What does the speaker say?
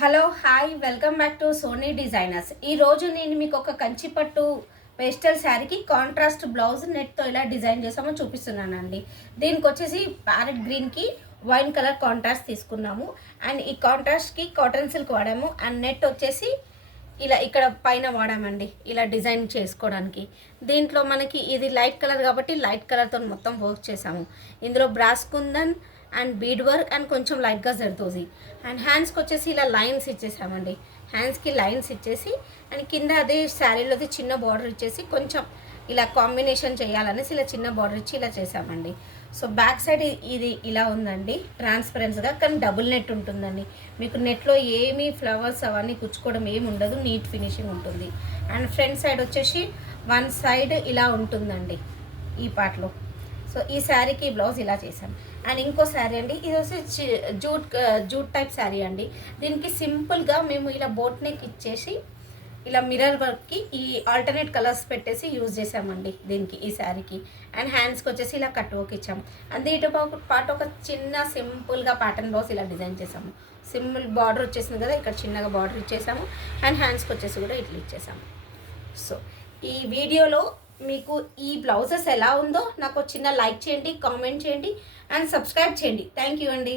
Hello hi welcome back to Soni designers. ఈరోజు నేను మీకు ఒక కంచిపట్టు పేస్టల్ శారీకి కాంట్రాస్ట్ బ్లౌజ్ నెట్తో ఎలా డిజైన్ చేసామో చూపిస్తున్నానండి. దీనికి వచ్చేసి ప్యారెట్ గ్రీన్కి వైన్ కలర్ కాంట్రాస్ట్ తీసుకున్నాము. అండ్ ఈ కాంట్రాస్ట్కి కాటన్ సిల్క్ వాడాము. అండ్ నెట్ వచ్చేసి ఇలా ఇక్కడ పైన వాడామండి, ఇలా డిజైన్ చేసుకోవడానికి. దీంట్లో మనకి ఇది లైట్ కలర్ కాబట్టి లైట్ కలర్తో మొత్తం వర్క్ చేసాము. ఇందులో brass kundan and bead work and కొంచెం లైట్గా జర్దోజీ. అండ్ హ్యాండ్స్కి వచ్చేసి ఇలా లైన్స్ ఇచ్చేసామండి. హ్యాండ్స్కి లైన్స్ ఇచ్చేసి అండ్ కింద అదే శారీలోది చిన్న బార్డర్ ఇచ్చేసి కొంచెం ఇలా కాంబినేషన్ చేయాలనేసి ఇలా చిన్న బార్డర్ ఇచ్చి ఇలా చేసామండి. సో బ్యాక్ సైడ్ ఇది ఇలా ఉందండి, ట్రాన్స్పరెన్స్గా, కానీ డబుల్ నెట్ ఉంటుందండి. మీకు నెట్లో ఏమీ ఫ్లవర్స్ అవన్నీ కుచ్చుకోవడం ఏమి ఉండదు, నీట్ ఫినిషింగ్ ఉంటుంది. అండ్ ఫ్రంట్ సైడ్ వచ్చేసి వన్ సైడ్ ఇలా ఉంటుందండి ఈ పార్ట్లో. సో ఈ శారీకి బ్లౌజ్ ఇలా చేశాను. అండ్ ఇంకో శారీ అండి, ఇది వచ్చి జూట్ టైప్ శారీ అండి. దీనికి సింపుల్గా మేము ఇలా బోట్ నెక్ ఇచ్చేసి ఇలా మిర్రర్ వర్క్కి ఈ ఆల్టర్నేట్ కలర్స్ పెట్టేసి యూజ్ చేసామండి దీనికి, ఈ శారీకి. అండ్ హ్యాండ్స్కి వచ్చేసి ఇలా కట్ వర్క్ ఇచ్చాము. అండ్ దీంతో పాటు ఒక చిన్న సింపుల్గా ప్యాటర్న్ బ్లౌజ్ ఇలా డిజైన్ చేసాము. సింపుల్ బార్డర్ వచ్చేసింది కదా, ఇక్కడ చిన్నగా బార్డర్ ఇచ్చేసాము. అండ్ హ్యాండ్స్కి వచ్చేసి కూడా ఇట్లా ఇచ్చేసాము. సో ఈ వీడియోలో మీకు ఈ బ్లౌజెస్ ఎలా ఉందో నాకు చిన్న లైక్ చేయండి, కామెంట్ చేయండి అండ్ సబ్స్క్రైబ్ చేయండి. థ్యాంక్ యూ అండి.